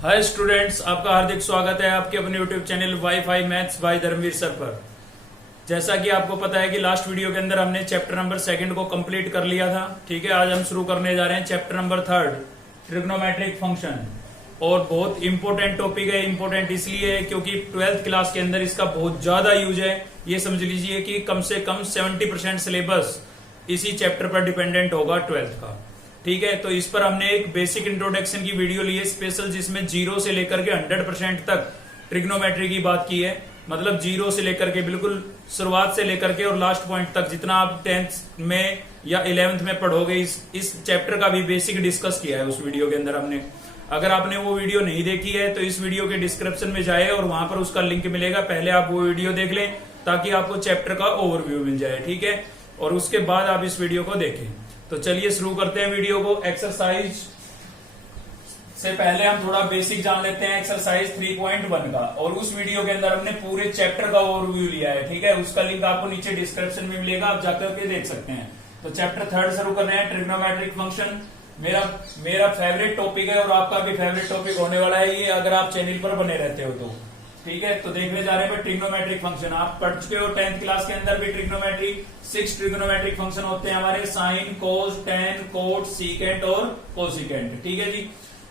Hi students, आपका हार्दिक स्वागत है आपके अपने YouTube channel WiFi maths by Dharamvir sir पर। जैसा कि आपको पता है कि लास्ट वीडियो के अंदर हमने चैप्टर नंबर 2 को कंप्लीट कर लिया था। ठीक है, आज हम शुरू करने जा रहे हैं चैप्टर नंबर 3 ट्रिग्नोमेट्रिक फंक्शन। और बहुत इंपॉर्टेंट टॉपिक है। इंपॉर्टेंट इसलिए है क्योंकि 12th क्लास के अंदर इसका बहुत ज्यादा यूज है। ये समझ लीजिए कि कम से कम 70% सिलेबस इसी चैप्टर पर डिपेंडेंट होगा 12th का। ठीक है, तो इस पर हमने एक बेसिक इंट्रोडक्शन की वीडियो ली है स्पेशल, जिसमें 0 से लेकर के 100% तक ट्रिग्नोमेट्री की बात की है। मतलब 0 से लेकर के बिल्कुल शुरुआत से लेकर के और लास्ट पॉइंट तक जितना आप 10th में या 11th में पढ़ोगे इस चैप्टर का भी बेसिक डिस्कस किया है उस वीडियो के अंदर हमने। अगर आपने वो वीडियो नहीं देखी है तो इस वीडियो के डिस्क्रिप्शन में जाए और वहां पर उसका लिंक मिलेगा। पहले आप वो वीडियो देख लें ताकि आपको चैप्टर का ओवरव्यू मिल जाए। ठीक है, और उसके बाद आप इस वीडियो को देखें। तो चलिए शुरू करते हैं वीडियो को। एक्सरसाइज से पहले हम थोड़ा बेसिक जान लेते हैं एक्सरसाइज 3.1 का। और उस वीडियो के अंदर हमने पूरे चैप्टर का ओवरव्यू लिया है। ठीक है, उसका लिंक आपको नीचे डिस्क्रिप्शन में मिलेगा, आप जाकर के देख सकते हैं। तो चैप्टर 3 शुरू कर रहे हैं, ट्रिग्नोमेट्रिक फंक्शन। मेरा फेवरेट टॉपिक है और आपका भी फेवरेट टॉपिक होने वाला है ये, अगर आप चैनल पर बने रहते हो तो। ठीक है, तो देखने जा रहे हैं ट्रिग्नोमेट्रिक फंक्शन। आप पढ़ चुके हो 10th क्लास के अंदर भी ट्रिग्नोमेट्री। 6 ट्रिग्नोमेट्रिक फंक्शन होते हैं हमारे, साइन, कोस, टेन, कोट, सीकेंट और कोसिकेंट। ठीक है जी,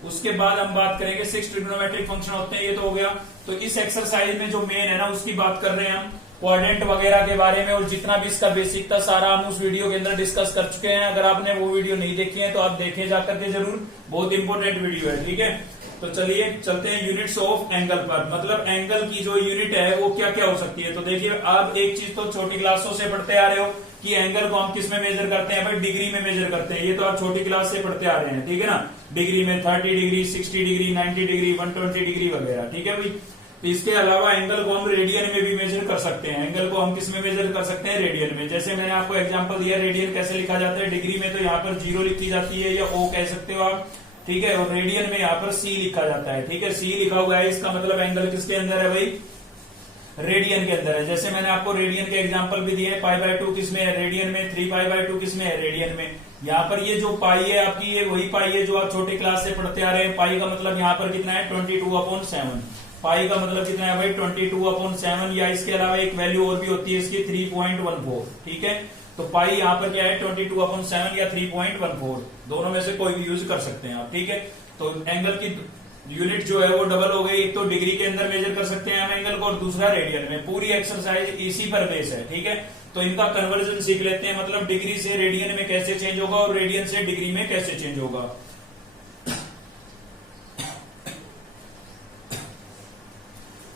उसके बाद हम बात करेंगे 6 ट्रिग्नोमेट्रिक फंक्शन होते हैं, ये तो हो गया। तो इस एक्सरसाइज में जो मेन है ना उसकी बात कर रहे हैं हम, क्वाड्रेंट वगैरह के बारे में। और जितना भी इसका बेसिक था सारा हम उस वीडियो के अंदर डिस्कस कर चुके हैं। अगर आपने वो वीडियो नहीं देखी है तो आप देखें जाकर के जरूर, बहुत इंपॉर्टेंट वीडियो है। ठीक है, तो चलिए चलते हैं यूनिट्स ऑफ एंगल पर। मतलब एंगल की जो यूनिट है वो क्या क्या हो सकती है। तो देखिए, आप एक चीज तो छोटी क्लासों से पढ़ते आ रहे हो कि एंगल को हम किस में मेजर करते हैं, भाई डिग्री में मेजर करते हैं। ये तो आप छोटी क्लास से पढ़ते आ रहे हैं। ठीक है ना, डिग्री में 30 डिग्री, 60 डिग्री, 90 डिग्री, 120 डिग्री वगैरह। ठीक है भाई, तो इसके अलावा एंगल को हम रेडियन में भी मेजर कर सकते हैं। एंगल को हम किस में मेजर कर सकते हैं, रेडियन में। जैसे मैंने आपको एग्जांपल दिया, रेडियन कैसे लिखा जाता है। डिग्री में तो यहाँ पर 0 लिखी जाती है या O कह सकते हो आप। ठीक है, और रेडियन में यहाँ पर C लिखा जाता है। ठीक है, C लिखा हुआ है, इसका मतलब एंगल किसके अंदर है भाई, रेडियन के अंदर है। जैसे मैंने आपको रेडियन के एग्जांपल भी दिए हैं। π/2 किस में है, रेडियन में। 3π/2 किस में है, रेडियन में। यहाँ पर ये जो पाई है आपकी, ये वही पाई है जो आप छोटी क्लास से पढ़ते आ रहे हैं। पाई का मतलब यहाँ पर कितना है, 22/7। पाई का मतलब कितना है भाई, 22/7। या इसके अलावा एक वैल्यू और भी होती है इसकी, 3.14। ठीक है, तो पाई यहाँ पर क्या है, 22/7 या 3.14, दोनों में से कोई भी यूज कर सकते हैं आप। ठीक है, तो एंगल की यूनिट जो है वो डबल हो गई। एक तो डिग्री के अंदर मेजर कर सकते हैं हम एंगल को, और दूसरा रेडियन में। पूरी एक्सरसाइज इसी पर बेस है। ठीक है, तो इनका कन्वर्जन सीख लेते हैं। मतलब डिग्री से रेडियन में कैसे चेंज होगा और रेडियन से डिग्री में कैसे चेंज होगा।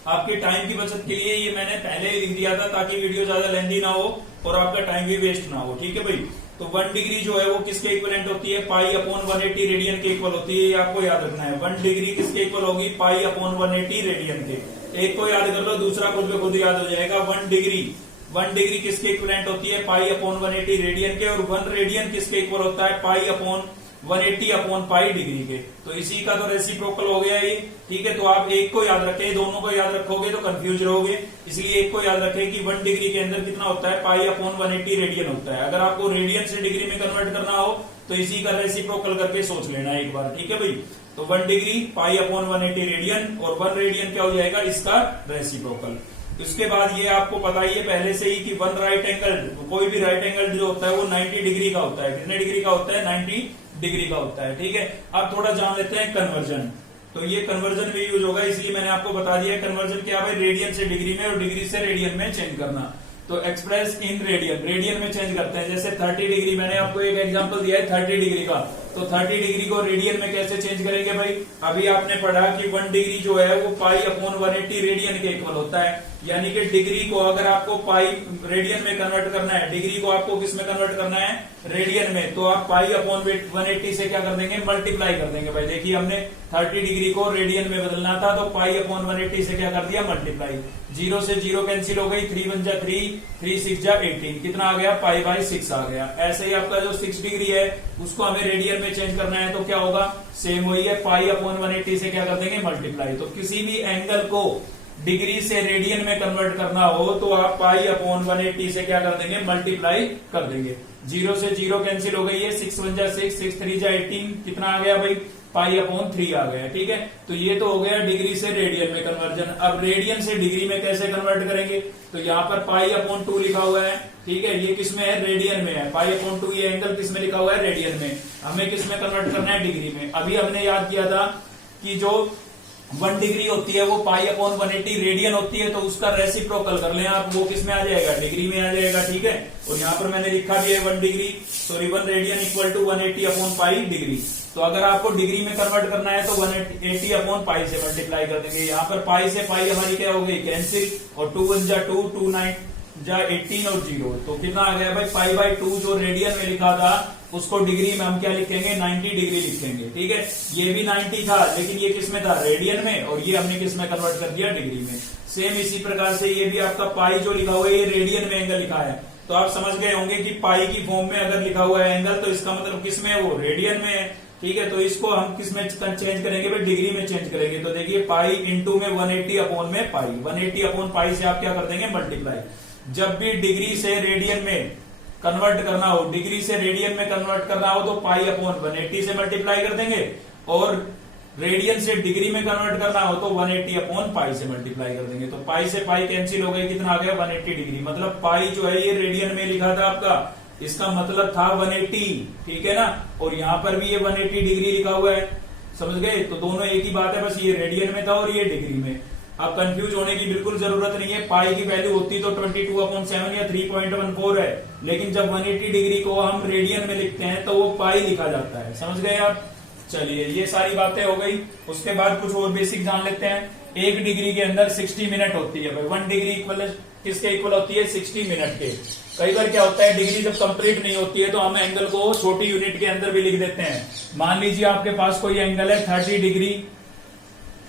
आपके टाइम की बचत के लिए ये मैंने पहले ही लिख दिया था ताकि वीडियो ज्यादा लेंथी ना हो और आपका टाइम भी वेस्ट ना हो। ठीक है भाई, तो 1 डिग्री जो है वो किसके इक्विवेलेंट होती है, π/180 रेडियन के इक्वल होती है। ये आपको याद रखना है। 1 डिग्री किसके इक्वल होगी, π/180 रेडियन के। एक को याद कर लो, दूसरा खुद पे खुद याद हो जाएगा। 1 डिग्री किसके इक्विवेलेंट होती है, π/180 रेडियन के। और 1 रेडियन किसके इक्वल होता है, π/180/π डिग्री के। तो इसी का तो रेसिप्रोकल हो गया ये। ठीक है, तो आप एक को याद रखें, दोनों को याद रखोगे तो कंफ्यूज रहोगे। इसलिए एक को याद रखें कि 1 डिग्री के अंदर कितना होता है, π/180 रेडियन होता है। अगर आपको रेडियन से डिग्री में कन्वर्ट करना हो तो इसी का रेसिप्रोकल करके सोच लेना एक बार। ठीक है भाई, तो 1 डिग्री π/180 रेडियन, और 1 रेडियन क्या हो जाएगा, इसका रेसिप्रोकल। उसके बाद ये आपको पता ही है पहले से ही कि 1 राइट एंगल, कोई भी राइट एंगल जो होता है वो 90 डिग्री का होता है। कितने डिग्री का होता है, 90 डिग्री का होता है। ठीक है, अब थोड़ा जान लेते हैं कन्वर्जन। तो ये कन्वर्जन भी यूज होगा, इसलिए मैंने आपको बता दिया कन्वर्जन क्या है, रेडियन से डिग्री में और डिग्री से रेडियन में चेंज करना। तो एक्सप्रेस इन रेडियन में चेंज करते हैं। जैसे 30 डिग्री, मैंने आपको एक एग्जांपल दिया है 30 डिग्री का। तो 30 डिग्री को रेडियन में कैसे चेंज करेंगे भाई, अभी आपने पढ़ा कि 1 डिग्री जो है वो π/180 रेडियन के इक्वल होता है। यानी कि डिग्री को अगर आपको पाई रेडियन में कन्वर्ट करना है, डिग्री को आपको किस में कन्वर्ट करना है, रेडियन में, तो आप π/180 से क्या कर देंगे, मल्टीप्लाई कर देंगे। भाई देखिए, हमने 30 डिग्री को रेडियन में बदलना था तो π/180 से क्या कर दिया, मल्टीप्लाई। 0 से 0 कैंसिल हो गई, 3 1 जा 3, 3 6 जा 18, कितना आ गया, π/6 आ गया। ऐसे ही आपका जो 6 डिग्री है उसको हमें रेडियन में चेंज करना है तो क्या होगा, सेम वही है, π/180 से क्या कर देंगे, मल्टीप्लाई। तो किसी भी एंगल को डिग्री से रेडियन में कन्वर्ट करना हो तो आप पाई अपॉन 180 से क्या कर देंगे, मल्टीप्लाई कर देंगे। 0 से 0 कैंसिल हो गई है, 6 1 जा 6, 6 3 जा 18, कितना आ गया भाई, पाई अपॉन 3 आ गया। ठीक है, तो ये तो हो गया डिग्री से रेडियन में कन्वर्जन। अब रेडियन से डिग्री में कैसे कन्वर्ट करेंगे, तो यहाँ पर पाई अपॉन 2 लिखा हुआ है। ठीक है, ये किस में है, रेडियन में है। पाई अपॉन 2 ये एंगल किस में लिखा हुआ है, रेडियन में। हमें किस में कन्वर्ट करना है, डिग्री में। अभी हमने याद किया था कि जो 1 डिग्री होती है वो पाई अपॉन 180 रेडियन होती है, तो उसका रेसिप्रोकल कर लें आप, वो किस में आ जाएगा, डिग्री में आ जाएगा। ठीक है, और यहाँ पर मैंने लिखा भी है 1 degree, sorry 1 radian equal to 180 upon pi degree. तो अगर आपको डिग्री में कन्वर्ट करना है तो 180 अपॉन पाई से मल्टीप्लाई कर देंगे। यहाँ पर पाई से पाई हमारी क्या हो गई, कैंसिल, और 2 1 जा 2, 2 9 जा 18 और 0, तो कितना आ गया भाई, पाई बाई 2 जो रेडियन में लिखा था उसको डिग्री में हम क्या लिखेंगे, 90 डिग्री लिखेंगे। ठीक है, ये भी 90 था लेकिन ये किस में था, रेडियन में, और ये हमने किस में कन्वर्ट कर दिया, डिग्री में। सेम इसी प्रकार से ये भी आपका पाई जो लिखा हुआ है ये रेडियन में एंगल लिखा है, तो आप समझ गए होंगे कि पाई की फॉर्म में अगर लिखा हुआ है एंगल तो इसका मतलब किस में है, वो रेडियन में है। ठीक है, तो इसको हम किस में चेंज करेंगे भाई, डिग्री में चेंज करेंगे। तो देखिए पाई इंटू में 180 अपॉन में पाई, 180 अपॉन पाई से आप क्या कर देंगे, मल्टीप्लाई। जब भी डिग्री से रेडियन में कन्वर्ट करना हो, डिग्री से रेडियन में कन्वर्ट करना हो तो पाई अपॉन 180 से मल्टीप्लाई कर देंगे, और रेडियन से डिग्री में कन्वर्ट करना हो तो 180 अपॉन पाई से मल्टीप्लाई कर देंगे। तो पाई से पाई कैंसिल हो गई, कितना आ गया, 180 डिग्री। मतलब पाई जो है ये रेडियन में लिखा था आपका, इसका मतलब था 180। ठीक है ना, और यहां पर भी ये 180 डिग्री लिखा हुआ है, समझ गए। तो दोनों एक ही बात है, बस ये रेडियन में था और ये डिग्री में। अब कंफ्यूज होने की बिल्कुल जरूरत नहीं है। पाई की वैल्यू होती तो 22/7 या 3.14 है, लेकिन जब 180 डिग्री को हम रेडियन में लिखते हैं तो वो पाई लिखा जाता है, समझ गए आप। चलिए ये सारी बातें हो गई, उसके बाद कुछ और बेसिक जान लेते हैं। 1 डिग्री के अंदर 60 मिनट होती है भाई, 1 डिग्री इक्वल किसके इक्वल होती है, 60 मिनट के। कई बार क्या होता है, डिग्री जब कंप्लीट नहीं होती है तो हम एंगल को छोटी यूनिट के अंदर भी लिख देते हैं। मान लीजिए आपके पास कोई एंगल है 30 डिग्री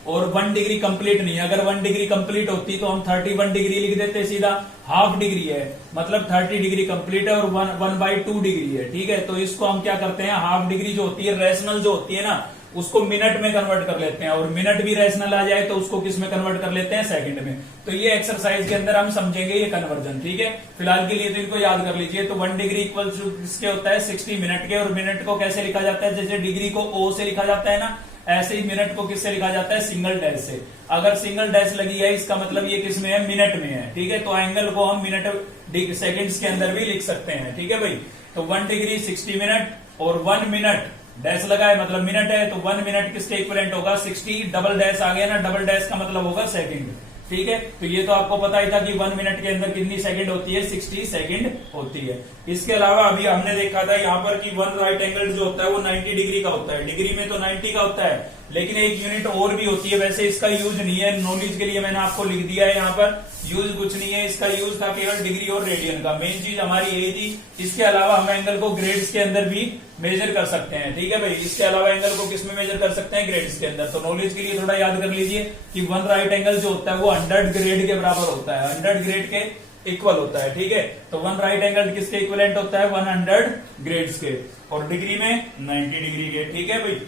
और 1 डिग्री कंप्लीट नहीं है। अगर 1 डिग्री कंप्लीट होती तो हम 31 डिग्री लिख देते सीधा। हाफ डिग्री है मतलब 30 डिग्री कंप्लीट है और 1/2 डिग्री है। ठीक है, तो इसको हम क्या करते हैं, हाफ डिग्री जो होती है, रेशनल जो होती है ना, उसको मिनट में कन्वर्ट कर लेते हैं, और मिनट भी रेशनल आ जाए तो उसको किस में कन्वर्ट कर लेते हैं, सेकंड में। तो ये एक्सरसाइज के अंदर हम समझेंगे ये कन्वर्जन। ठीक है, फिलहाल के लिए तो इनको याद कर लीजिए। तो 1 डिग्री इक्वल किसके होता है, 60 मिनट के। और मिनट को कैसे लिखा जाता है, जैसे डिग्री को ओ से लिखा जाता है ना, ऐसे ही मिनट को किससे लिखा जाता है, सिंगल डैश से। अगर सिंगल डैश लगी है इसका मतलब ये किस में है, मिनट में है। ठीक है, तो एंगल को हम मिनट सेकंड्स के अंदर भी लिख सकते हैं। ठीक है भाई, तो 1 डिग्री 60 मिनट और 1 मिनट डैश लगा है मतलब मिनट है, तो 1 मिनट किसके इक्विवेलेंट होगा, 60। डबल डैश आ गया ना, डबल डैश का मतलब होगा सेकंड। ठीक है, तो ये तो आपको पता ही था कि 1 मिनट के अंदर कितनी सेकंड होती है, 60 सेकंड होती है। इसके अलावा अभी हमने देखा था यहाँ पर कि 1 राइट एंगल जो होता है वो 90 डिग्री का होता है। डिग्री में तो 90 का होता है, लेकिन एक यूनिट और भी होती है। वैसे इसका यूज नहीं है, नॉलेज के लिए मैंने आपको लिख दिया है यहाँ पर, यूज कुछ नहीं है। इसका यूज था केवल डिग्री और रेडियन का, मेन चीज हमारी यही थी। इसके अलावा हम एंगल को ग्रेड्स के अंदर भी मेजर कर सकते हैं। ठीक है भाई, इसके अलावा एंगल को किस में मेजर कर सकते हैं, ग्रेड्स के अंदर। तो नॉलेज के लिए थोड़ा याद कर लीजिए कि 1 राइट एंगल जो होता है वो 100 ग्रेड के बराबर होता है, 100 ग्रेड के इक्वल होता है। ठीक है, तो 1 राइट एंगल किसके इक्वलेंट होता है, 100 ग्रेड्स के, और डिग्री में 90 डिग्री के। ठीक है भाई,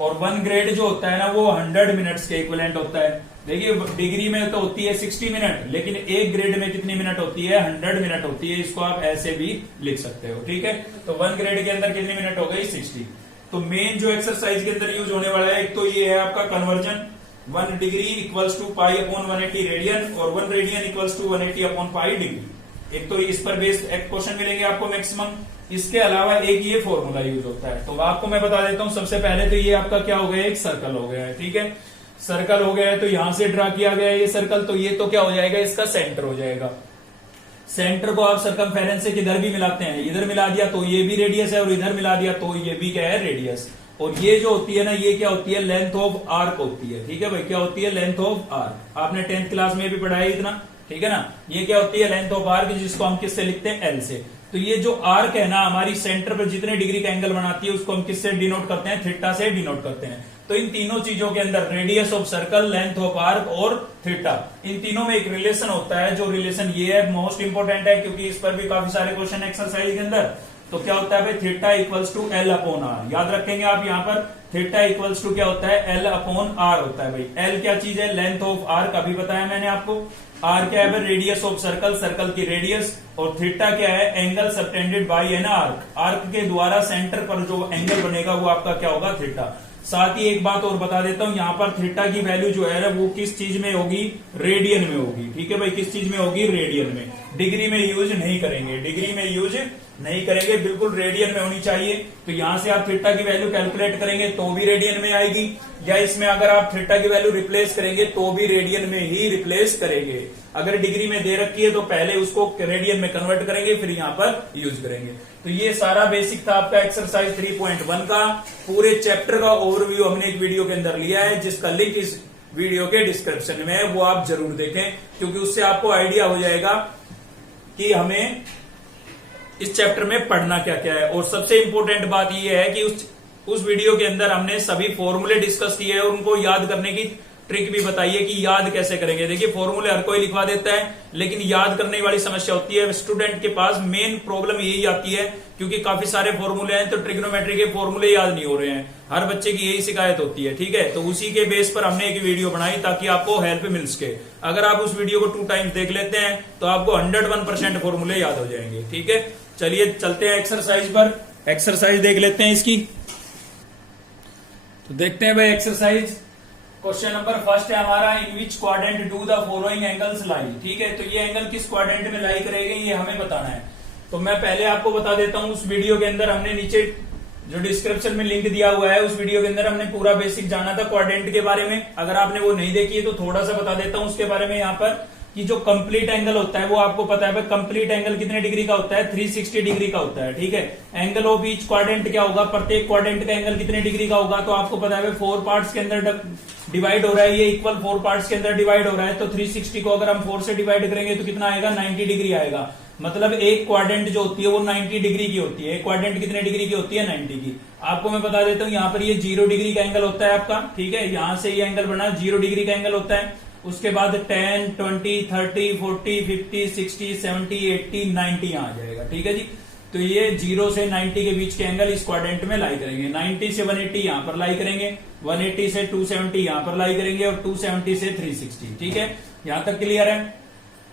और 1 ग्रेड जो होता है ना वो 100 मिनट्स के इक्वलेंट होता है। देखिए डिग्री में तो होती है 60 मिनट, लेकिन एक ग्रेड में कितनी मिनट होती है, 100 मिनट होती है। इसको आप ऐसे भी लिख सकते हो। ठीक है, तो 1 ग्रेड के अंदर कितनी मिनट हो गई, 60। तो मेन जो एक्सरसाइज के अंदर यूज होने वाला है, एक तो ये है आपका conversion, 1 degree equals to pi upon 180 radian, और 1 radian equals to 180 upon pi degree. एक तो इस पर बेस्ड एक क्वेश्चन मिलेंगे आपको मैक्सिमम। इसके अलावा एक ये फॉर्मूला यूज होता है, तो आपको मैं बता देता हूं। सबसे पहले तो ये आपका क्या हो गया, एक सर्कल हो गया है। ठीक है, सर्कल हो गया है, तो यहां से ड्रा किया गया है ये सर्कल, तो ये तो क्या हो जाएगा, इसका सेंटर हो जाएगा। सेंटर को आप सर्कमफेरेंस से किधर भी मिलाते हैं, इधर मिला दिया तो ये भी रेडियस है, और इधर मिला दिया तो ये भी क्या है, रेडियस। और ये जो होती है ना, ये क्या होती है, लेंथ ऑफ आर्क होती है। ठीक है भाई, क्या होती है, लेंथ ऑफ आर्क। आपने 10th क्लास में भी पढ़ा है इतना। ठीक है ना, ये क्या होती है, लेंथ ऑफ आर्क, जिसको हम किससे लिखते हैं, एल से। तो ये जो आर्क है ना, हमारी सेंटर पर जितने डिग्री का एंगल बनाती है उसको हम किससे डिनोट करते हैं, थीटा से डिनोट करते हैं। तो इन तीनों चीजों के अंदर radius of circle, length of arc और थीटा, इन तीनों में एक रिलेशन होता है। जो रिलेशन ये है मोस्ट इंपोर्टेंट है, क्योंकि इस पर भी काफी सारे क्वेश्चन एक्सरसाइज के अंदर। तो क्या होता है भाई, theta equals to l upon r. याद रखेंगे आप यहाँ पर, थीटा इक्वल्स टू क्या होता है, एल अपॉन आर होता है भाई। एल क्या चीज है, लेंथ ऑफ आर्क, अभी बताया मैंने आपको। आर क्या है भाई, रेडियस ऑफ सर्कल, सर्कल की रेडियस। और थीटा क्या है, angle subtended bye an arc, arc के द्वारा सेंटर पर जो एंगल बनेगा वो आपका क्या होगा, थीटा। साथ ही एक बात और बता देता हूं, यहाँ पर थीटा की वैल्यू जो है वो किस चीज में होगी, रेडियन में होगी। ठीक है भाई, किस चीज में होगी, रेडियन में। डिग्री में यूज नहीं करेंगे, डिग्री में यूज नहीं करेंगे, बिल्कुल रेडियन में होनी चाहिए। तो यहां से आप थीटा की वैल्यू कैलकुलेट करेंगे तो भी रेडियन में आएगी, या इसमें अगर आप थीटा की वैल्यू रिप्लेस करेंगे तो भी रेडियन में ही रिप्लेस करेंगे। अगर डिग्री में दे रखी है तो पहले उसको रेडियन में कन्वर्ट करेंगे, फिर यहाँ पर यूज करेंगे। तो ये सारा बेसिक था आपका एक्सरसाइज 3.1 का। पूरे चैप्टर का ओवरव्यू हमने एक वीडियो के अंदर लिया है, जिसका लिंक इस वीडियो के डिस्क्रिप्शन में है, वो आप जरूर देखें, क्योंकि उससे आपको आइडिया हो जाएगा कि हमें इस चैप्टर में पढ़ना क्या क्या है। और सबसे इंपॉर्टेंट बात यह है कि उस वीडियो के अंदर हमने सभी फॉर्मूले डिस्कस किए हैं और उनको याद करने की ट्रिक भी बताइए कि याद कैसे करेंगे। देखिए फॉर्मूले हर कोई लिखवा देता है, लेकिन याद करने वाली समस्या होती है स्टूडेंट के पास। मेन प्रॉब्लम यही आती है, क्योंकि काफी सारे फॉर्मूले हैं तो ट्रिग्नोमेट्री के फॉर्मूले याद नहीं हो रहे हैं। हर बच्चे की यही शिकायत होती है। ठीक है, तो उसी के बेस पर हमने एक वीडियो बनाई ताकि आपको हेल्प मिल सके। अगर आप उस वीडियो को 2 टाइम्स देख लेते हैं तो आपको 101% फॉर्मूले याद हो जाएंगे। ठीक है, चलिए चलते हैं एक्सरसाइज पर। एक्सरसाइज देख लेते हैं इसकी। तो देखते हैं भाई एक्सरसाइज। क्वेश्चन नंबर फर्स्ट है हमारा, in which quadrant do the following angles lie. ठीक है, तो ये एंगल किस क्वाड्रेंट में लाई करेंगे ये हमें बताना है। तो मैं पहले आपको बता देता हूं, उस वीडियो के अंदर हमने नीचे जो डिस्क्रिप्शन में लिंक दिया हुआ है, उस वीडियो के अंदर हमने पूरा बेसिक जाना था क्वाड्रेंट के बारे में। अगर आपने वो नहीं देखी है तो थोड़ा सा बता देता हूं उसके बारे में। यहाँ पर कि जो कंप्लीट एंगल होता है वो आपको पता है, कंप्लीट एंगल कितने डिग्री का होता है, 360 डिग्री का होता है। ठीक है, एंगल ऑफ ईच क्वाड्रेंट क्या होगा, प्रत्येक क्वाड्रेंट का एंगल कितने डिग्री का होगा, तो आपको पता है 4 पार्ट्स के अंदर डिवाइड हो रहा है, ये इक्वल 4 पार्ट्स के अंदर डिवाइड हो रहा है। तो 360 को अगर हम 4 से डिवाइड करेंगे तो कितना आएगा, 90 डिग्री आएगा। मतलब एक क्वाड्रेंट जो होती है वो 90 डिग्री की होती है। एक क्वाड्रेंट कितने डिग्री की होती है, 90 की। आपको मैं बता देता हूँ, यहाँ पर ये 0 डिग्री का एंगल होता है आपका। ठीक है, यहां से ये एंगल बना 0 डिग्री का एंगल होता है। उसके बाद 10, 20, 30, 40, 50, 60, 70, 80, 90 यहाँ आ जाएगा। ठीक है जी, तो ये 0 से 90 के बीच के एंगल इस क्वाड्रेंट में लाई करेंगे। 90 से 180 यहाँ पर लाई करेंगे, 180 से 270 यहाँ पर लाई करेंगे, और 270 से 360। ठीक है, यहां तक क्लियर है।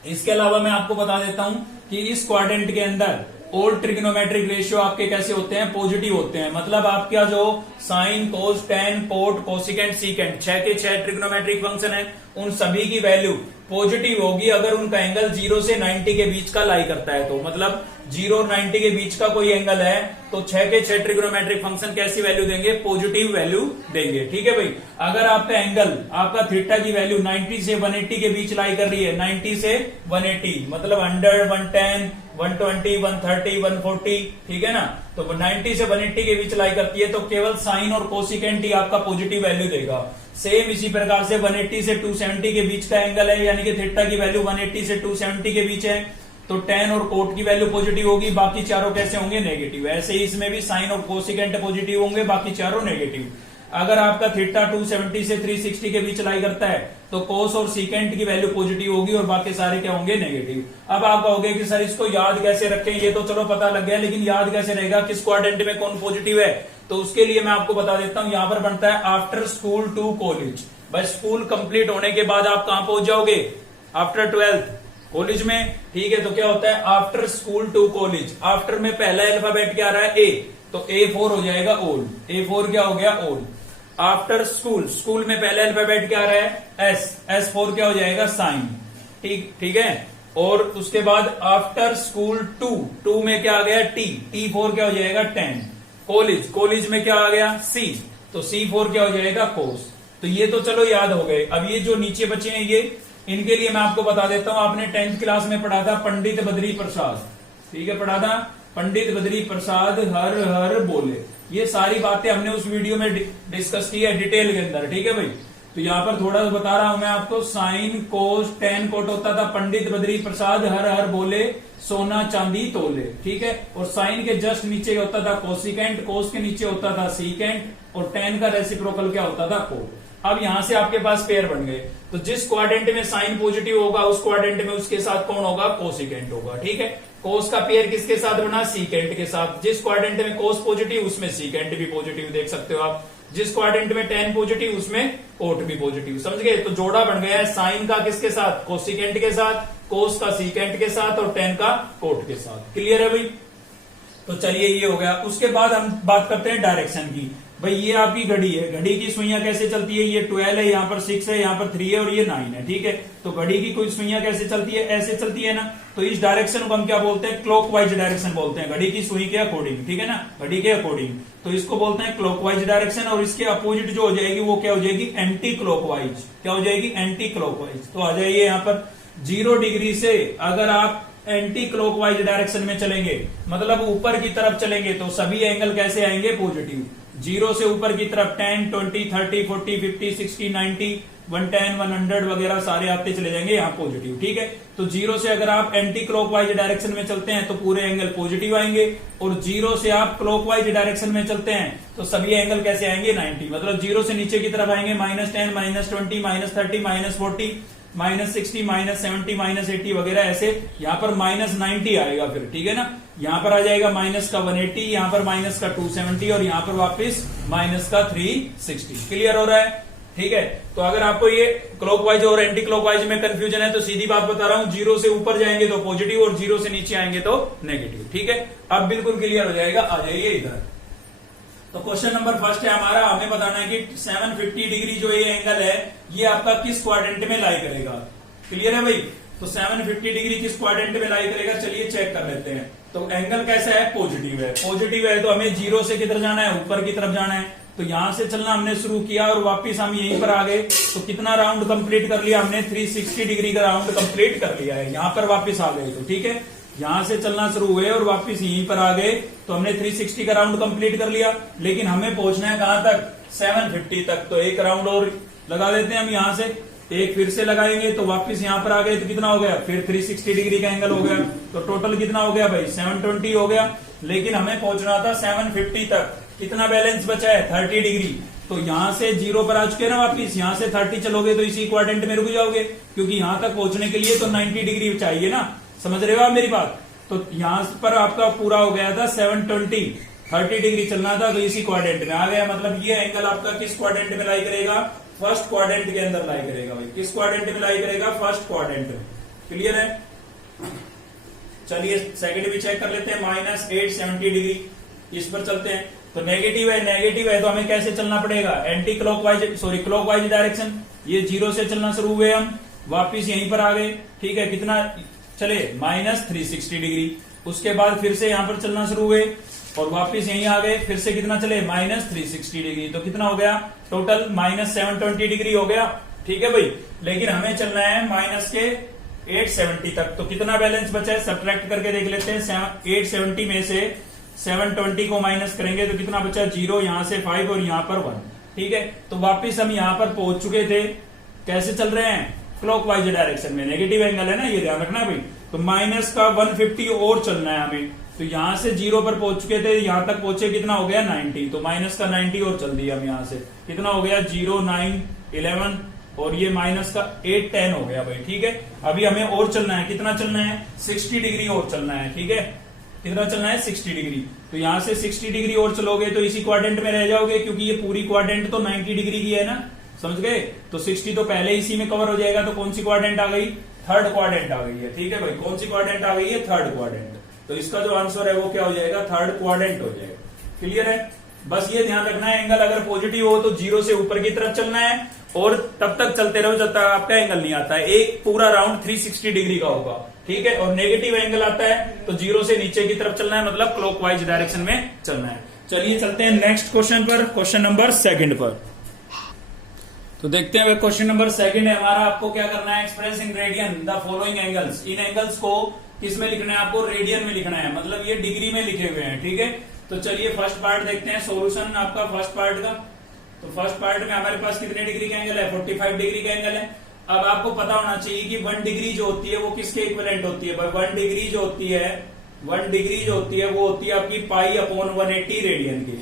इसके अलावा मैं आपको बता देता हूं कि इस क्वाड्रेंट के अंदर ऑल ट्रिग्नोमेट्रिक रेशियो आपके कैसे होते हैं, पॉजिटिव होते हैं। मतलब आपका जो साइन, कोस, टेन, कोट, कोसिकेंट, सीकेंट 6 के 6 ट्रिग्नोमेट्रिक फंक्शन है, उन सभी की वैल्यू पॉजिटिव होगी अगर उनका एंगल 0 से 90 के बीच का लाई करता है। तो मतलब 0 और 90 के बीच का कोई एंगल है तो 6 के 6 ट्रिग्नोमेट्रिक फंक्शन कैसी वैल्यू देंगे, पॉजिटिव वैल्यू देंगे। ठीक है भाई, अगर आपका एंगल, आपका थीटा की वैल्यू 90 से 180 के बीच लाई कर रही है, 90 से 180 मतलब 100, 110, 120, 130, 140, ठीक है ना, तो 90 से 180 के बीच लाई करती है तो केवल साइन और कोसिकेंट ही आपका पॉजिटिव वैल्यू देगा। सेम इसी प्रकार से 180 से 270 के बीच का एंगल है, यानी कि थीटा की वैल्यू 180 से 270 के बीच है, तो टेन और कोट की वैल्यू पॉजिटिव होगी, बाकी चारों कैसे होंगे, नेगेटिव। ऐसे ही इसमें भी साइन और कोसिकेंट पॉजिटिव होंगे, बाकी चारों नेगेटिव। अगर आपका थीटा 270 से 360 के बीच लाई करता है तो कोस और सीकेंट की वैल्यू पॉजिटिव होगी और बाकी सारे क्या होंगे, नेगेटिव। अब आप कहोगे कि सर इसको याद कैसे रखें, ये तो चलो पता लग गया, लेकिन याद कैसे रहेगा किस क्वाड्रेंट में कौन पॉजिटिव है। तो उसके लिए मैं आपको बता देता हूं, यहां पर बनता है आफ्टर स्कूल टू कॉलेज। बस स्कूल कंप्लीट होने के बाद आप कहां पहुंच जाओगे, आफ्टर 12th कॉलेज में। ठीक है, तो क्या होता है after school to college. After में पहला अल्फाबेट क्या आ रहा है, ए, तो A4 हो जाएगा ओल। A4 क्या हो गया, ओल। आफ्टर स्कूल, स्कूल में पहले अल्फाबेट क्या आ रहा है, S, S4 क्या हो जाएगा, साइन। ठीक है, और उसके बाद आफ्टर स्कूल टू में क्या आ गया, T, T4 क्या हो जाएगा, 10। कॉलेज, कॉलेज में क्या आ गया, C, तो C4 क्या हो जाएगा, कोस। तो ये तो चलो याद हो गए। अब ये जो नीचे बचे हैं ये, इनके लिए मैं आपको बता देता हूं, आपने 10th क्लास में पढ़ा था पंडित बद्री प्रसाद। ठीक है, पढ़ा था पंडित बद्री प्रसाद हर हर बोले। ये सारी बातें हमने उस वीडियो में डिस्कस की है डिटेल के अंदर। ठीक है भाई, तो यहाँ पर थोड़ा बता रहा हूं मैं आपको, साइन कोस टेन कोट होता था, पंडित बद्री प्रसाद हर हर बोले, सोना चांदी तोले। ठीक है, और साइन के जस्ट नीचे होता था कोसिकेंट, कोस के नीचे होता था सीकेंट, और टेन का रेसिप्रोकल क्या होता था, कोट। अब यहां से आपके पास पेयर बन गए, तो जिस क्वाड्रेंट में साइन पॉजिटिव होगा उस क्वाड्रेंट में उसके साथ कौन होगा, कोसिकेंट होगा। ठीक है, कोस का पेयर किसके साथ बना, सीकेंट के साथ। जिस क्वाड्रेंट में कोस पॉजिटिव उसमें सीकेंट भी पॉजिटिव, देख सकते हो आप। जिस क्वाड्रेंट में टेन पॉजिटिव उसमें कोट भी पॉजिटिव, समझ गए। तो जोड़ा बन गया है साइन का किसके साथ, कोसिकेंट के साथ, कोस का सीकेंट के साथ और टेन का कोट के साथ। क्लियर है भाई। तो चलिए ये हो गया। उसके बाद हम बात करते हैं डायरेक्शन की। भाई ये आपकी घड़ी है, घड़ी की सुइयां कैसे चलती है, ये 12 है, यहाँ पर 6 है, यहाँ पर 3 है और ये 9 है, ठीक है। तो घड़ी की कोई सुइयां कैसे चलती है, ऐसे चलती है ना। तो इस डायरेक्शन को हम क्या बोलते हैं, क्लॉकवाइज डायरेक्शन बोलते हैं, घड़ी की सुई के अकॉर्डिंग, ठीक है ना, घड़ी के अकॉर्डिंग। तो इसको बोलते हैं क्लॉकवाइज डायरेक्शन। और इसके अपोजिट जो हो जाएगी वो क्या हो जाएगी, एंटी क्लॉकवाइज। क्या हो जाएगी, एंटी क्लॉकवाइज। तो आ जाइए यहाँ पर 0 डिग्री से अगर आप एंटी क्लॉकवाइज डायरेक्शन में चलेंगे, मतलब ऊपर की तरफ चलेंगे, तो सभी एंगल कैसे आएंगे, पॉजिटिव। 0 से ऊपर की तरफ 10, 20, 30, 40, 50, 60, 90, 110, 100 वगैरह सारे आते चले जाएंगे यहाँ पॉजिटिव, ठीक है। तो 0 से अगर आप एंटी क्लॉकवाइज डायरेक्शन में चलते हैं तो पूरे एंगल पॉजिटिव आएंगे, और 0 से आप क्लॉकवाइज डायरेक्शन में चलते हैं तो सभी एंगल कैसे आएंगे, 90। मतलब 0 से नीचे की तरफ आएंगे -10, -20, -30, -40, -60, -70, -80 वगैरह, ऐसे यहाँ पर -90 आएगा फिर, ठीक है ना। यहाँ पर आ जाएगा माइनस का 180, यहाँ पर माइनस का 270 और यहाँ पर वापस माइनस का 360। क्लियर हो रहा है, ठीक है। तो अगर आपको ये क्लॉकवाइज और एंटी क्लॉकवाइज में कंफ्यूजन है तो सीधी बात बता रहा हूं, 0 से ऊपर जाएंगे तो पॉजिटिव और 0 से नीचे आएंगे तो नेगेटिव, ठीक है। अब बिल्कुल क्लियर हो जाएगा। आ जाइए इधर। तो क्वेश्चन नंबर फर्स्ट है हमारा, हमें बताना है कि 750 डिग्री जो ये एंगल है ये आपका किस क्वाड्रेंट में लाई करेगा। क्लियर है भाई। तो 750 डिग्री किस क्वाड्रेंट में लाई करेगा, चलिए चेक कर लेते हैं। तो एंगल कैसा है, पॉजिटिव है। पॉजिटिव है तो हमें 0 से किधर जाना है, ऊपर की तरफ जाना है। तो यहां से चलना हमने शुरू किया और वापस हम यहीं पर आ गए। तो कितना राउंड कंप्लीट कर लिया हमने, 360 डिग्री का राउंड कंप्लीट कर लिया है। यहां पर वापस आ गए तो ठीक है, यहां से चलना शुरू हुए और वापस यहीं पर आ गए तो हमने 360 का राउंड कंप्लीट कर लिया। लेकिन हमें पहुंचना है कहां तक, 750 तक। तो एक राउंड और लगा देते हैं हम, यहां से एक फिर से लगाएंगे तो वापस यहां पर आ गए तो कितना हो गया, फिर 360 डिग्री का एंगल हो गया। तो टोटल कितना हो गया भाई, 720 हो गया। लेकिन हमें पहुंचना था 750 तक। कितना बैलेंस बचा है, 30 डिग्री। तो यहां से 0 पर आ चुके ना वापिस, यहां से 30 चलोगे तो इसी क्वाड्रेंट में रुक जाओगे, क्योंकि यहां तक पहुंचने के लिए तो 90 डिग्री चाहिए ना। समझ रहे हो आप मेरी बात। तो यहां पर आपका पूरा हो गया था 720, 30 डिग्री चलना था तो इसी क्वाड्रेंट में आ गया। मतलब ये एंगल आपका किस क्वाड्रेंट में लाई करेगा, फर्स्ट क्वाड्रेंट के अंदर लाई करेगा भाई। किस क्वाड्रेंट में लाई करेगा, फर्स्ट क्वाड्रेंट। क्लियर है। चलिए सेकंड भी चेक कर लेते हैं, -870 डिग्री। इस पर चलते हैं तो नेगेटिव है तो हमें कैसे चलना पड़ेगा, एंटी क्लॉकवाइज क्लॉकवाइज डायरेक्शन। ये 0 से चलना शुरू हुए हम, वापिस यहीं पर आ गए, ठीक है। कितना चले, -360 डिग्री। उसके बाद फिर से यहां पर चलना शुरू हुए और वापस यहीं आ गए, फिर से कितना चले, -360 डिग्री। तो कितना हो गया टोटल, -720 डिग्री हो गया, ठीक है भाई। लेकिन हमें चलना है -870 तक। तो कितना बैलेंस बचा है, सब्ट्रैक्ट करके देख लेते हैं। 870 में से 720 को माइनस करेंगे तो कितना बचा, 0, यहां से 5 और यहां पर 1, ठीक है। तो वापिस हम यहां पर पहुंच चुके थे। कैसे चल रहे हैं, क्लॉकवाइज डायरेक्शन में। नेगेटिव एंगल है ना, ये ध्यान रखना भाई। तो माइनस का 150 और चलना है हमें। तो यहां से 0 पर पहुंच चुके थे, यहां तक पहुंचे, कितना हो गया 90। तो माइनस का 90 और चल दिया हम यहां से, कितना हो गया 0, 9, 11 और ये माइनस का 8, 10 हो गया भाई, ठीक है। अभी हमें और चलना है, कितना चलना है, 60 डिग्री और चलना है, ठीक है। कितना चलना है, 60 डिग्री। तो यहां से 60 डिग्री और चलोगे तो इसी क्वाड्रेंट में रह जाओगे, क्योंकि ये पूरी क्वाड्रेंट तो 90 डिग्री की है ना, समझ गए। तो 60 तो पहले इसी में कवर हो जाएगा। तो कौन सी क्वाड्रेंट आ गई, थर्ड क्वाड्रेंट आ गई है, ठीक है भाई। कौन सी क्वाड्रेंट आ गई है, थर्ड क्वाड्रेंट। तो इसका जो आंसर है वो क्या हो जाएगा, थर्ड क्वाड्रेंट हो जाएगा। क्लियर है। बस ये ध्यान रखना है, एंगल अगर पॉजिटिव हो तो 0 से ऊपर की तरफ चलना है और तब तक चलते रहो जब तक आपका एंगल नहीं आता है। एक पूरा राउंड 360 डिग्री का होगा, ठीक है। और नेगेटिव एंगल आता है तो 0 से नीचे की तरफ चलना है, मतलब क्लॉकवाइज डायरेक्शन में चलना है। चलिए चलते हैं नेक्स्ट क्वेश्चन पर, क्वेश्चन नंबर 2 पर। तो देखते हैं क्वेश्चन नंबर 2 है हमारा। आपको क्या करना है, express in radian the following angles. In angles को किस में लिखना है, आपको रेडियन में लिखना है, मतलब ये डिग्री में लिखे हुए हैं, ठीक है। तो चलिए फर्स्ट पार्ट देखते हैं, सोल्यूशन आपका फर्स्ट पार्ट का। तो फर्स्ट पार्ट में हमारे पास कितने डिग्री का एंगल है, 45 डिग्री का एंगल है। अब आपको पता होना चाहिए कि 1 डिग्री जो होती है वो किसके इक्विवेलेंट होती है। 1 डिग्री जो होती है, 1 डिग्री जो होती है वो होती है आपकी π/180 रेडियन की,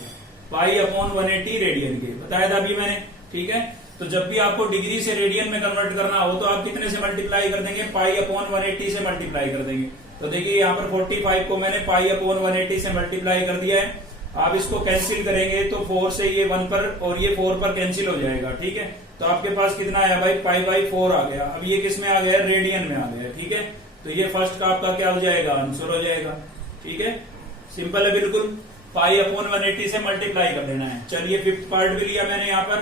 π/180 रेडियन की, बताया था अभी मैंने, ठीक है। तो जब भी आपको डिग्री से रेडियन में कन्वर्ट करना हो तो आप कितने से मल्टीप्लाई कर देंगे, π/180 से मल्टीप्लाई कर देंगे। तो देखिए यहाँ पर 45 को मैंने पाई अपॉन 180 से मल्टीप्लाई कर दिया है। आप इसको कैंसिल करेंगे तो 4 से ये 1 पर और ये 4 पर कैंसिल हो जाएगा, ठीक है। तो आपके पास कितना आया भाई, पाई बाई 4 आ गया। अब ये किस में आ गया, रेडियन में आ गया, ठीक है। तो ये फर्स्ट का आपका क्या हो जाएगा, आंसर हो जाएगा, ठीक है। सिंपल है बिल्कुल, पाई अपॉन 180 से मल्टीप्लाई कर देना है। चलिए फिफ्थ पार्ट भी लिया मैंने यहाँ पर,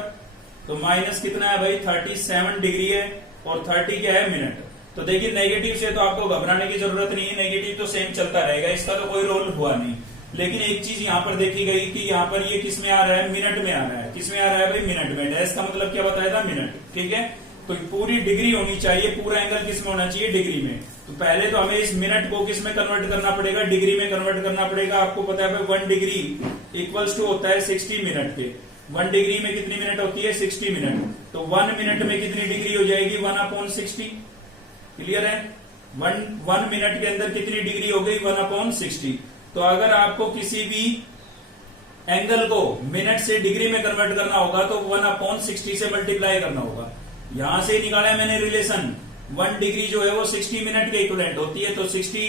तो माइनस कितना है भाई, 37 डिग्री है और 30 क्या है, मिनट। तो देखिए नेगेटिव से तो आपको घबराने की जरूरत नहीं है, नेगेटिव तो सेम चलता रहेगा, इसका तो कोई रोल हुआ नहीं। लेकिन एक चीज यहाँ पर देखी गई कि यहाँ पर ये किस में आ रहा है, मिनट में आ रहा है। किस में आ रहा है भाई, मिनट में। डैश का मतलब क्या बताया था, मिनट, ठीक है। तो पूरी डिग्री होनी चाहिए, पूरा एंगल किस में होना चाहिए, डिग्री में। तो पहले तो हमें इस मिनट को किस में कन्वर्ट करना पड़ेगा, डिग्री में कन्वर्ट करना पड़ेगा। आपको पता है भाई 1 डिग्री इक्वल्स टू होता है 60 मिनट के। 1 डिग्री में कितनी मिनट होती है, 60 मिनट। तो 1 मिनट में कितनी डिग्री हो जाएगी, 1/60। क्लियर है, 1 मिनट के अंदर कितनी डिग्री हो गई, 1/60। तो अगर आपको किसी भी एंगल को मिनट से डिग्री में कन्वर्ट करना होगा तो 1/60 से मल्टीप्लाई करना होगा। यहां से निकाला है मैंने रिलेशन, 1 डिग्री जो है वो 60 मिनट के इक्विवेलेंट होती है। तो 60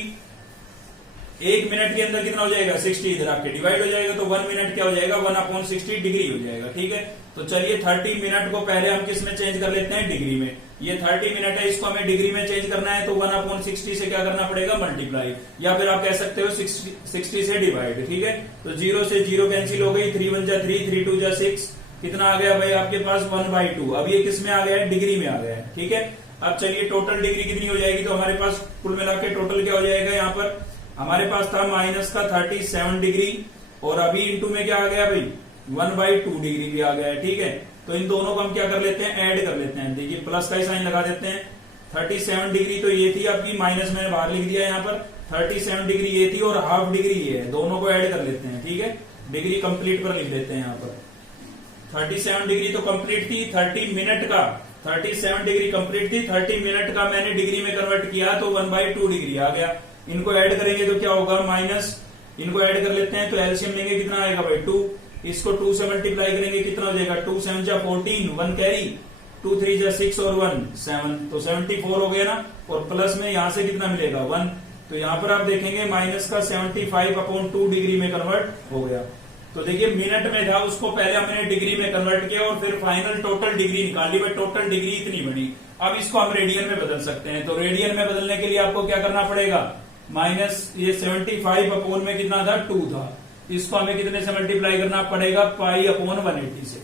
1 मिनट के अंदर कितना हो जाएगा, 60 इधर आपके डिवाइड हो जाएगा। तो 1 मिनट क्या हो जाएगा, 1/60 डिग्री हो जाएगा, ठीक है। तो चलिए 30 मिनट को पहले हम किस में चेंज कर लेते हैं, डिग्री में। ये 30 मिनट है, इसको हमें डिग्री में चेंज करना है। तो 1/60 से क्या करना पड़ेगा, मल्टीप्लाई, या फिर आप कह सकते हो 60 से डिवाइड, ठीक है। तो 0 से 0 कैंसिल हो गई, 3 1 जा 3, 3 2 जा 6, कितना आ गया भाई आपके पास, 1/2। अब ये किस में आ गया है, डिग्री में आ गया है, ठीक है। अब चलिए टोटल डिग्री कितनी हो जाएगी, तो हमारे पास कुल मिला के टोटल क्या हो जाएगा, यहाँ पर हमारे पास था माइनस का 37 डिग्री और अभी इंटू में क्या आ गया भाई, 1/2 डिग्री भी आ गया है, ठीक है। तो इन दोनों को हम क्या कर लेते हैं, ऐड कर लेते हैं। देखिए प्लस का ही साइन लगा देते हैं। 37 डिग्री तो ये थी आपकी, माइनस मैंने बाहर लिख दिया यहाँ पर। 37 डिग्री ये थी और हाफ डिग्री ये है, दोनों को ऐड कर लेते हैं, ठीक है। डिग्री कंप्लीट पर लिख देते हैं यहाँ पर। 37 डिग्री तो कंप्लीट थी, 30 मिनट का 37 डिग्री कंप्लीट थी, 30 मिनट का मैंने डिग्री में कन्वर्ट किया तो 1/2 डिग्री आ गया। इनको ऐड करेंगे तो क्या होगा, माइनस, इनको ऐड कर लेते हैं तो एलसीएम लेंगे, कितना आएगा भाई 2। इसको 2 से मल्टीप्लाई करेंगे, कितना हो जाएगा, 2 7 जा 14, 1 कैरी, 2 3 जा 6 और 1 7, तो 74 हो गया ना। और प्लस में यहां से कितना मिलेगा, 1। तो यहां पर आप देखेंगे माइनस का 75/2 डिग्री में कन्वर्ट हो गया। तो देखिए मिनट में था, उसको पहले हमने डिग्री में कन्वर्ट किया और फिर फाइनल टोटल डिग्री निकाली, भाई टोटल डिग्री इतनी बनी। अब इसको हम रेडियन में बदल सकते हैं। तो रेडियन में बदलने के लिए आपको क्या करना पड़ेगा, माइनस ये 75 में कितना था, 2 था। इसको हमें कितने से मल्टीप्लाई करना पड़ेगा, पाई अपॉन 180 से।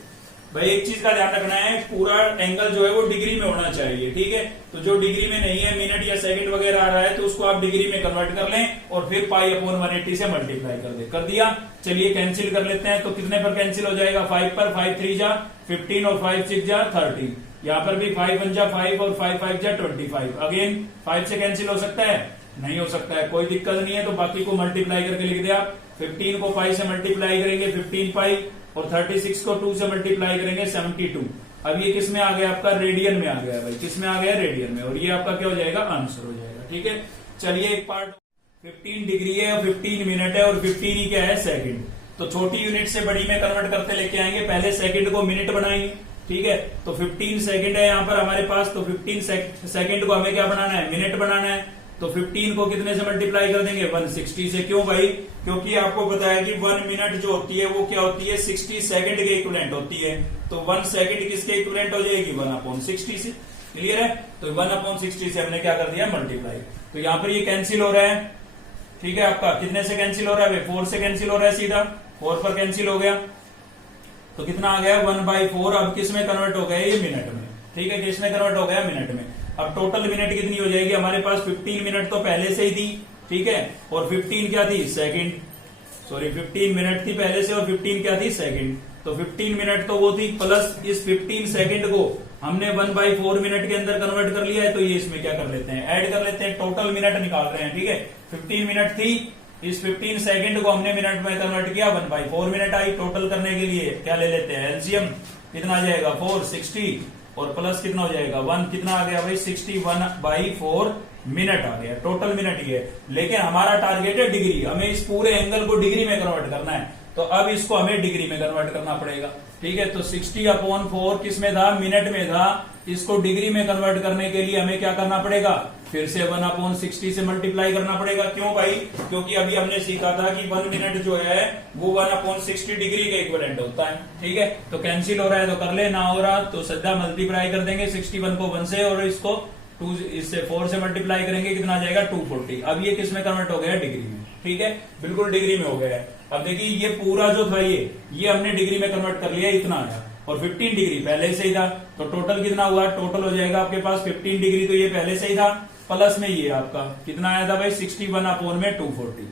भाई एक चीज का ध्यान रखना है, पूरा एंगल जो है वो डिग्री में होना चाहिए, ठीक है। तो जो डिग्री में नहीं है, मिनट या सेकंड वगैरह आ रहा है, तो उसको आप डिग्री में कन्वर्ट कर लें और फिर पाई अपॉन 180 से मल्टीप्लाई कर दे। कर दिया, चलिए कैंसिल कर लेते हैं। तो कितने पर कैंसिल हो जाएगा, 5 पर, 5 3 जा 15 और 5 6 जा 30। यहाँ पर भी 5 1 जा 5 और 5 5 जा 25। अगेन 5 से कैंसिल हो सकता है, नहीं हो सकता है, कोई दिक्कत नहीं है। तो बाकी को मल्टीप्लाई करके लिख दिया। 15 को पाई से मल्टीप्लाई करेंगे 15 पाई और 36 को 2 से मल्टीप्लाई करेंगे 72। अब ये किस में आ गया आपका, रेडियन में आ गया भाई, किस में आ गया, रेडियन में। और ये आपका क्या हो जाएगा, आंसर हो जाएगा, ठीक है। चलिए एक पार्ट 15 डिग्री है और 15 मिनट है और 15 ही क्या है, सेकंड। तो छोटी यूनिट से बड़ी में कन्वर्ट करते लेके आएंगे, पहले सेकंड को मिनट बनाएंगे, ठीक है। तो 15 सेकंड है यहाँ पर हमारे पास, तो 15 सेकंड को हमें क्या बनाना है, मिनट बनाना है। तो 15 को कितने से मल्टीप्लाई कर देंगे, 160 से। क्यों भाई, क्योंकि आपको पता है कि 1 मिनट जो होती है वो क्या होती है, 60 सेकंड के इक्विवेलेंट होती है। तो 1 सेकंड किसके इक्विवेलेंट हो जाएगी, 1/60 से। क्लियर है, तो 1/60 से हमने क्या कर दिया, मल्टीप्लाई। तो यहाँ पर ये कैंसिल हो रहा है, ठीक है। आपका कितने से कैंसिल हो रहा है, 4 से कैंसिल हो रहा है, सीधा 4 पर कैंसिल हो गया। तो कितना आ गया, 1/4। अब किस में कन्वर्ट हो गया, ये मिनट में, ठीक है। किस में कन्वर्ट हो गया, मिनट में। अब टोटल मिनट कितनी हो जाएगी हमारे पास, 15 मिनट तो पहले से ही थी, ठीक है। और 15 क्या थी, सेकंड, सॉरी 15 मिनट थी पहले से और 15 क्या थी, सेकंड। तो 15 मिनट तो वो थी, प्लस इस 15 सेकंड को हमने 1/4 मिनट के अंदर कन्वर्ट कर लिया है। तो ये इसमें क्या कर लेते हैं, ऐड कर लेते हैं, टोटल मिनट निकाल रहे हैं, ठीक है। 15 मिनट थी, इस 15 सेकंड को हमने मिनट में कन्वर्ट किया, 1/4 मिनट आई। टोटल करने के लिए क्या ले लेते हैं, एलसीएम, कितना आ जाएगा 4, 60 और प्लस कितना हो जाएगा 1, कितना आ गया भाई 61/4 मिनट आ गया। टोटल मिनट ही है, लेकिन हमारा टारगेट है डिग्री, हमें इस पूरे एंगल को डिग्री में कन्वर्ट करना है। तो अब इसको हमें डिग्री में कन्वर्ट करना पड़ेगा, ठीक है। तो 60/4 किस में था, मिनट में था। इसको डिग्री में कन्वर्ट करने के लिए हमें क्या करना पड़ेगा, फिर से 1/60 से मल्टीप्लाई करना पड़ेगा। क्यों भाई, क्योंकि अभी हमने सीखा था कि 1 मिनट जो है वो 1/60 डिग्री के इक्विवेलेंट होता है। ठीक है, तो कैंसिल हो रहा है तो कर ले, ना हो रहा तो सीधा मल्टीप्लाई कर देंगे 61 को 1 से, और इसको 2 इससे 4 से मल्टीप्लाई करेंगे, कितना आ जाएगा 240। अब ये किस में कन्वर्ट हो गया, डिग्री में। ठीक है, बिल्कुल डिग्री में हो गया है। अब देखिए ये पूरा जो था ये हमने डिग्री में कन्वर्ट कर लिया, इतना आया, और 15 डिग्री पहले से ही था, तो टोटल कितना हुआ, टोटल हो जाएगा आपके पास 15 डिग्री, तो ये पहले से ही था, प्लस में ये आपका कितना आया था भाई 61/240।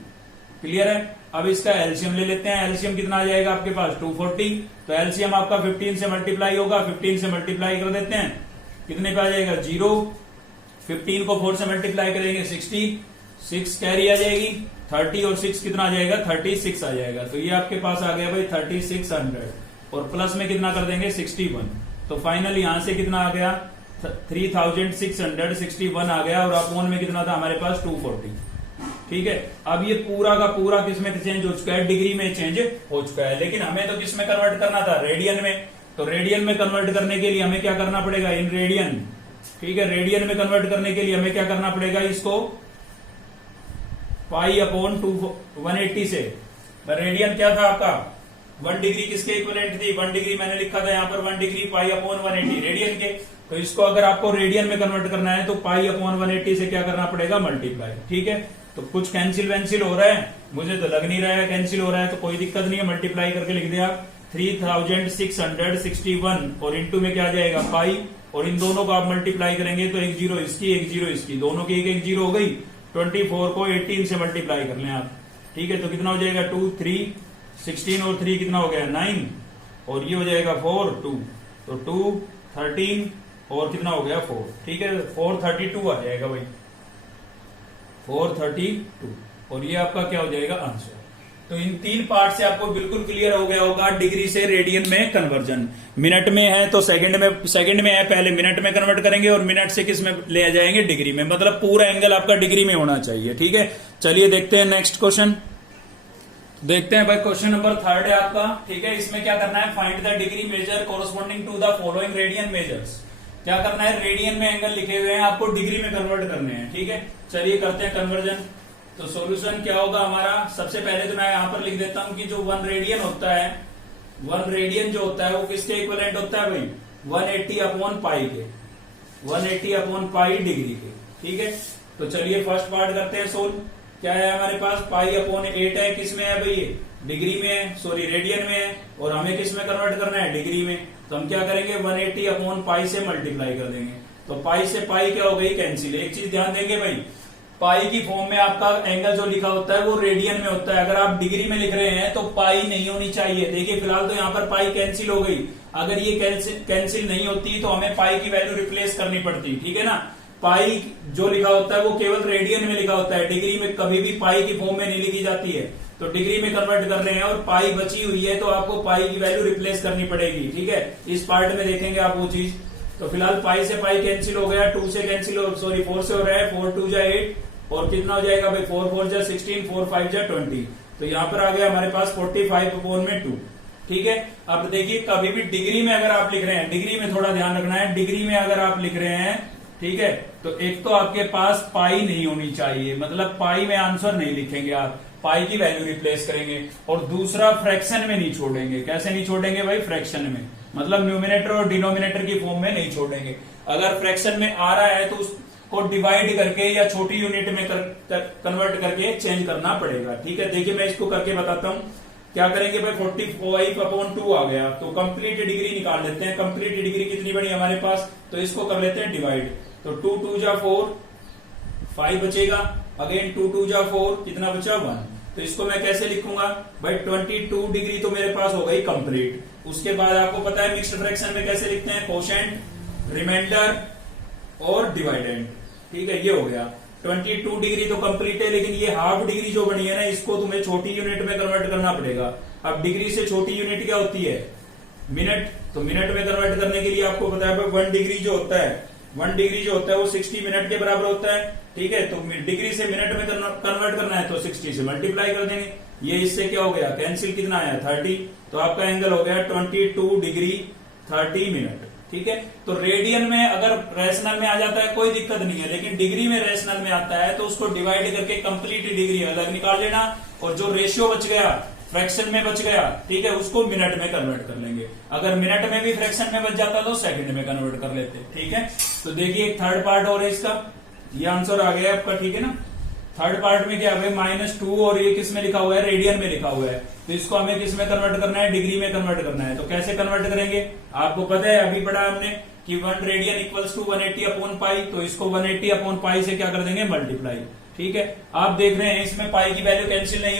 क्लियर है। अब इसका एलसीएम ले लेते हैं, एलसीएम कितना आ जाएगा आपके पास 240, तो एलसीएम आपका 15 से मल्टीप्लाई होगा, 15 से मल्टीप्लाई कर देते हैं, कितने पे आ जाएगा 0, 15 को 4 से मल्टीप्लाई करेंगे 60, 6 कैरी आ जाएगी, 30 और 6 कितना आ जाएगा 36 आ जाएगा, तो ये आपके पास आ गया भाई 3600, और प्लस में कितना कर देंगे 61, तो फाइनल यहां से कितना आ गया 3661 आ गया, और अपोन में कितना था हमारे पास 240। ठीक है, अब ये पूरा का पूरा किस में चेंज हो चुका है, डिग्री में चेंज हो चुका है, लेकिन हमें तो किस में कन्वर्ट करना था, रेडियन में। तो रेडियन में कन्वर्ट करने के लिए हमें क्या करना पड़ेगा, इन रेडियन। ठीक है, रेडियन में कन्वर्ट करने के लिए हमें क्या करना पड़ेगा, इसको π/180 से, रेडियन क्या था आपका 1 डिग्री किसके इक्विवेलेंट थी, 1 डिग्री मैंने लिखा था यहाँ पर 1 डिग्री π/180 रेडियन के, तो इसको अगर आपको रेडियन में कन्वर्ट करना है तो π/180 से क्या करना पड़ेगा, मल्टीप्लाई। ठीक है, तो कुछ कैंसिल वैंसिल हो रहा है, मुझे तो लग नहीं रहा है कैंसिल हो रहा है, तो कोई दिक्कत नहीं है, मल्टीप्लाई करके लिख दिया 3661, और इंटू में क्या आ जाएगा पाई, और इन दोनों को आप मल्टीप्लाई करेंगे तो एक जीरो इसकी एक जीरो इसकी, दोनों की एक जीरो हो गई। 24 को 18 से मल्टीप्लाई कर लें आप। ठीक है, तो कितना हो जाएगा 2 3 16 और 3 कितना हो गया 9, और ये हो जाएगा 4 2, तो 2 13 और कितना हो गया 4। ठीक है, 432 आ जाएगा भाई, 432, और ये आपका क्या हो जाएगा आंसर। तो इन 3 पार्ट से आपको बिल्कुल क्लियर हो गया होगा डिग्री से रेडियन में कन्वर्जन। मिनट में है तो सेकंड में है, पहले मिनट में कन्वर्ट करेंगे, और मिनट से किस में ले जाएंगे, डिग्री में, मतलब पूरा एंगल आपका डिग्री में होना चाहिए। ठीक है, चलिए देखते हैं नेक्स्ट क्वेश्चन। देखते हैं भाई, क्वेश्चन नंबर 3 है आपका। ठीक है, इसमें क्या करना है, find the degree measure corresponding to the following radian measures. क्या करना है, रेडियन में एंगल लिखे हुए हैं, आपको डिग्री में कन्वर्ट करने हैं। ठीक है, चलिए करते हैं कन्वर्जन। तो सॉल्यूशन क्या होगा हमारा, सबसे पहले तो मैं यहां पर लिख देता हूं कि जो 1 रेडियन होता है, 1 रेडियन जो होता है वो किसके इक्विवेलेंट होता है भाई, 180/π के, 180/π डिग्री के। ठीक है, तो चलिए फर्स्ट पार्ट करते हैं सोल्व। क्या है हमारे पास, π/8 है, किस में है भाई, ये डिग्री में है, सॉरी रेडियन में है, और हमें किस में कन्वर्ट करना है, डिग्री में। तो हम क्या करेंगे 180/π से मल्टीप्लाई कर देंगे, तो पाई से पाई क्या हो गई, कैंसिल। एक चीज ध्यान देंगे भाई, पाई की फॉर्म में आपका एंगल जो लिखा होता है वो रेडियन में होता है, अगर आप डिग्री में लिख रहे हैं तो पाई नहीं होनी चाहिए। देखिए फिलहाल तो यहाँ पर पाई कैंसिल हो गई, अगर ये कैंसिल नहीं होती तो हमें पाई की वैल्यू रिप्लेस करनी पड़ती। ठीक है ना, पाई जो लिखा होता है वो केवल रेडियन में लिखा होता है, डिग्री में कभी भी पाई की फॉर्म में नहीं लिखी जाती है। तो डिग्री में कन्वर्ट कर रहे हैं और पाई बची हुई है, तो आपको पाई की वैल्यू रिप्लेस करनी पड़ेगी। ठीक है, इस पार्ट में देखेंगे आप वो चीज। तो फिलहाल पाई से पाई कैंसिल हो गया, 2 से कैंसिल हो, सॉरी 4 से हो रहा है, 4 2 जा 8, और कितना हो जाएगा भाई 4 4 जा 16, 4 5 जा 20, तो यहाँ पर आ गया हमारे पास 45/2। ठीक है, अब देखिए कभी भी डिग्री में अगर आप लिख रहे हैं, डिग्री में थोड़ा ध्यान रखना है, डिग्री में अगर आप लिख रहे हैं, ठीक है, तो एक तो आपके पास पाई नहीं होनी चाहिए, मतलब पाई में आंसर नहीं लिखेंगे आप, पाई की वैल्यू रिप्लेस करेंगे, और दूसरा फ्रैक्शन में नहीं छोड़ेंगे। कैसे नहीं छोड़ेंगे भाई, फ्रैक्शन में, मतलब न्यूमिनेटर और डिनोमिनेटर की फॉर्म में नहीं छोड़ेंगे। अगर फ्रैक्शन में आ रहा है तो उसको डिवाइड करके या छोटी यूनिट में कन्वर्ट करके चेंज करना पड़ेगा। ठीक है, देखिए मैं इसको करके बताता हूं। क्या करेंगे भाई, 45/2 आ गया, तो कंप्लीट डिग्री निकाल लेते हैं। कंप्लीट डिग्री कितनी बनी हमारे पास, तो इसको कर लेते हैं डिवाइड। तो 2 2 जा 4, 5 बचेगा, अगेन 2 2 जा 4, कितना बचा 1। तो इसको मैं कैसे लिखूंगा भाई, 22 डिग्री तो मेरे पास हो गई कंप्लीट। उसके बाद आपको पता है मिक्स्ड फ्रैक्शन में कैसे लिखते हैं, कोशेंट, रिमाइंडर और डिवाइडेंड। ठीक है, ये हो गया 22 डिग्री तो कंप्लीट है, लेकिन ये हाफ डिग्री जो बनी है ना, इसको तुम्हें छोटी यूनिट में कन्वर्ट करना पड़ेगा। अब डिग्री से छोटी यूनिट क्या होती है, मिनट, तो मिनट में कन्वर्ट करने के लिए आपको पता है 1 डिग्री जो होता है, 1 डिग्री जो होता है वो 60 मिनट के बराबर होता है। ठीक है, तो डिग्री से मिनट में कन्वर्ट करना है तो 60 से मल्टीप्लाई कर देंगे। ये इससे क्या हो गया, कैंसिल, कितना आया 30, तो आपका एंगल हो गया 22 डिग्री 30 मिनट। ठीक है। तो रेडियन में अगर रेशनल में आ जाता है कोई दिक्कत नहीं है, लेकिन डिग्री में रेशनल में आता है तो उसको डिवाइड करके कंप्लीट डिग्री अलग निकाल लेना, और जो रेशियो बच गया फ्रैक्शन में बच गया, ठीक है, उसको मिनट में कन्वर्ट कर लेंगे। अगर मिनट में भी फ्रैक्शन में बच जाता तो सेकंड में कन्वर्ट कर लेते, ठीक है। तो देखिए एक थर्ड पार्ट और है इसका, ये आंसर आ गया आपका, ठीक है ना। थर्ड पार्ट में क्या है, -2, और ये किस में लिखा हुआ है, रेडियन में लिखा हुआ है, तो इसको हमें किस में कन्वर्ट करना है, डिग्री में कन्वर्ट करना है। तो कैसे कन्वर्ट करेंगे, आपको पता है, अभी पढ़ा हमने कि 1 radian equals to 180 upon pi, तो इसको 180 अपॉन पाई से क्या कर देंगे, मल्टीप्लाई, ठीक है। आप देख रहे हैं इसमें पाई की वैल्यू कैंसिल नहीं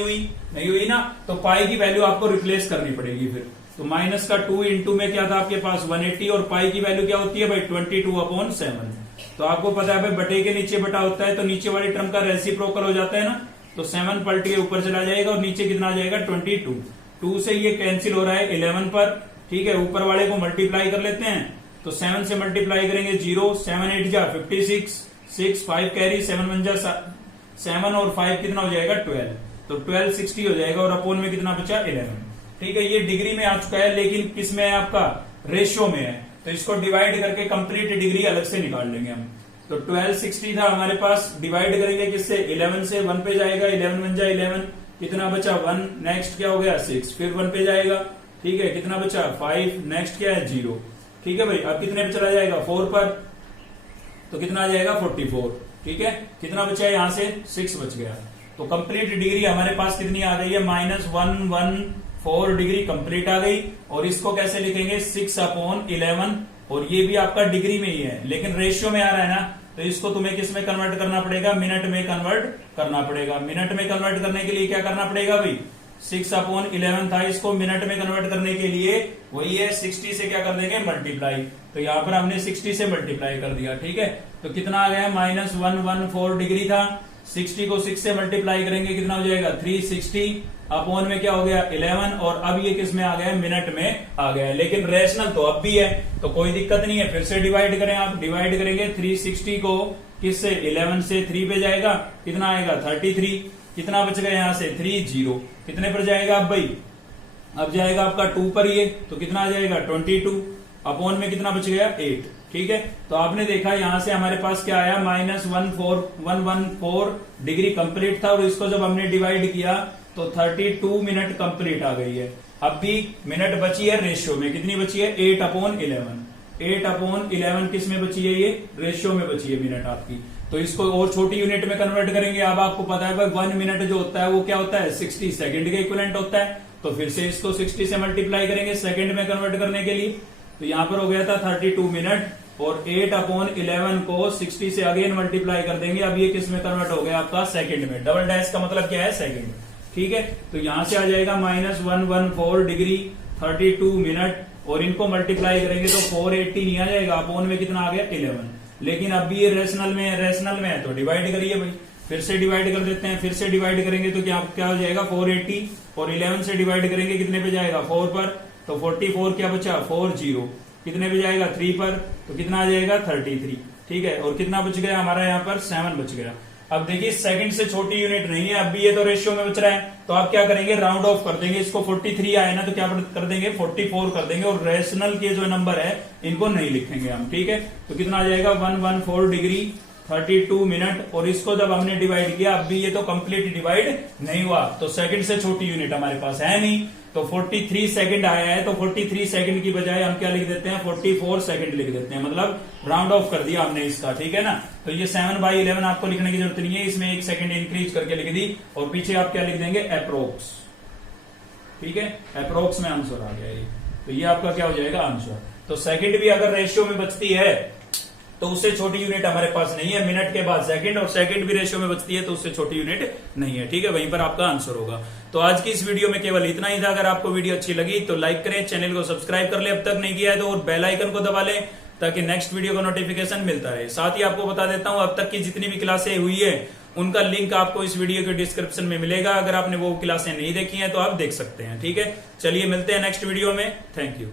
हुई ना, तो पाई की वैल्यू आपको रिप्लेस करनी पड़ेगी फिर। तो माइनस का 2 इंटू में क्या था आपके पास 180, और पाई की वैल्यू क्या होती है भाई 22/7। तो आपको पता है भाई बटे के नीचे बटा होता है, तो नीचे वाली टर्म का रेसिप्रोकल हो जाता है ना, तो 7 पलट के ऊपर चला जाएगा और नीचे कितना आ जाएगा 22। 2 से ये कैंसिल हो रहा है 11 पर, ठीक है। ऊपर वाले को मल्टीप्लाई कर लेते हैं, तो 7 से मल्टीप्लाई करेंगे 0, 7 8 जा 56, 6 5 कैरी, 7 1 जा 7 और 5 कितना हो जाएगा 12, तो 1260 हो जाएगा, और अपोन में कितना बचा 11, ठीक है। ये डिग्री में आ चुका है, लेकिन किस में है आपका, रेशियो में है, तो इसको डिवाइड करके कंप्लीट डिग्री अलग से निकाल लेंगे हम। तो 1260 था हमारे पास, डिवाइड करेंगे किससे, 11 से, 1 पे जाएगा, 11 1 जा 11, कितना बचा 1, नेक्स्ट क्या हो गया 6, फिर 1 पे जाएगा, ठीक है, कितना बचा 5, नेक्स्ट क्या है 0, ठीक है भाई। अब कितने पे चला जाएगा 4 पर, तो कितना आ जाएगा 44, ठीक है। कितना बचा है यहां से 6 बच गया। तो कंप्लीट डिग्री हमारे पास कितनी आ गई है, -114 डिग्री कंप्लीट आ गई। और इसको कैसे लिखेंगे, 6/11, और ये भी आपका डिग्री में ही है, लेकिन रेशियो में आ रहा है ना, तो इसको तुम्हें किस में कन्वर्ट करना पड़ेगा, मिनट में कन्वर्ट करना पड़ेगा। मिनट में कन्वर्ट करने के लिए क्या करना पड़ेगा भाई, 6/11 था, इसको मिनट में कन्वर्ट करने के लिए वही है 60 से क्या कर देंगे, मल्टीप्लाई। तो यहाँ पर हमने 60 से मल्टीप्लाई कर दिया, ठीक है। तो कितना आ गया, -114 डिग्री था, 60 को 6 से मल्टीप्लाई करेंगे, कितना हो जाएगा 360, अपॉन में क्या हो गया 11, और अब ये किस में आ गया, मिनट में आ गया। लेकिन रेशनल तो अब भी है, तो कोई दिक्कत नहीं है, फिर से डिवाइड करें, आप डिवाइड करेंगे 360 को किससे, 11 से 3 पे जाएगा, कितना आएगा 33, कितना बच गया यहां से 30, कितने पर जाएगा अब भाई, अब जाएगा आपका 2 पर, ये तो कितना आ जाएगा 22, अपॉन में कितना बच गया 8, ठीक है। तो आपने देखा यहां से हमारे पास क्या आया, -114 डिग्री कंप्लीट था, और इसको जब हमने डिवाइड किया तो 32 मिनट कंप्लीट आ गई है। अब भी मिनट बची है रेशियो में, कितनी बची है 8/11, 8/11 किस में बची है, ये रेशियो में बची है मिनट आपकी। तो इसको और छोटी यूनिट में कन्वर्ट करेंगे। अब आपको पता है भाई 1 मिनट जो होता है वो क्या होता है 60 सेकंड के इक्विवेलेंट होता है, तो फिर से इसको 60 से मल्टीप्लाई करेंगे सेकंड में कन्वर्ट करने के लिए। तो यहां पर हो गया था 32 मिनट, और 8/11 को 60 से अगेन मल्टीप्लाई कर देंगे। अब ये किस में कन्वर्ट हो गया आपका, सेकंड में। डबल डैश का मतलब क्या है, सेकंड, ठीक है। तो यहां से आ जाएगा -114 डिग्री 32 मिनट, और इनको मल्टीप्लाई करेंगे तो 480 नहीं आ जाएगा, अपॉन में कितना आ गया 11। लेकिन अब भी ये रेशनल में है, तो डिवाइड करिए भाई, फिर से डिवाइड कर देते हैं, फिर से डिवाइड करेंगे तो क्या हो जाएगा 480, और 11 से डिवाइड करेंगे कितने पे जाएगा 4 पर, तो 44 क्या बचा 40, कितने पे जाएगा 3 पर, तो कितना आ जाएगा 33, ठीक है। और कितना बच गया हमारा यहाँ पर 7 बच गया। अब देखिए सेकंड से छोटी यूनिट नहीं है, अब भी ये तो रेशियो में बच रहा है, तो आप क्या करेंगे, राउंड ऑफ कर देंगे। इसको 43 आए ना, तो क्या कर देंगे 44 कर देंगे, और रेशनल के जो नंबर है इनको नहीं लिखेंगे हम, ठीक है। तो कितना आ जाएगा 114 डिग्री 32 मिनट, और इसको जब हमने डिवाइड किया, अब भी ये तो कंप्लीट डिवाइड नहीं हुआ, तो सेकंड से छोटी यूनिट हमारे पास है नहीं, तो 43 सेकंड आया है, तो 43 सेकंड की बजाय हम क्या लिख देते हैं 44 सेकंड लिख देते हैं, मतलब राउंड ऑफ कर दिया हमने इसका, ठीक है ना। तो ये 7/11 आपको लिखने की जरूरत नहीं है, इसमें 1 सेकंड इंक्रीज करके लिख दी, और पीछे आप क्या लिख देंगे अप्रोक्स, ठीक है, अप्रोक्स में आंसर आ गया ये। तो ये आपका क्या हो जाएगा आंसर। तो सेकंड भी अगर रेशियो में बचती है तो उससे छोटी यूनिट हमारे पास नहीं है, मिनट के बाद सेकंड, और सेकंड भी रेशियो में बचती है तो उससे छोटी यूनिट नहीं है, ठीक है। वहीं पर आपका आंसर होगा। तो आज की इस वीडियो में केवल इतना ही था। अगर आपको वीडियो अच्छी लगी तो लाइक करें, चैनल को सब्सक्राइब कर ले अब तक नहीं किया है तो, और बेल आइकन को दबा लें ताकि नेक्स्ट वीडियो का नोटिफिकेशन मिलता रहे। साथ ही आपको बता देता हूं अब तक की जितनी भी क्लासें हुई है उनका लिंक आपको इस वीडियो के डिस्क्रिप्शन में मिलेगा। अगर आपने वो क्लासें नहीं देखी हैं तो आप देख सकते हैं, ठीक है। चलिए मिलते हैं नेक्स्ट वीडियो में, थैंक यू।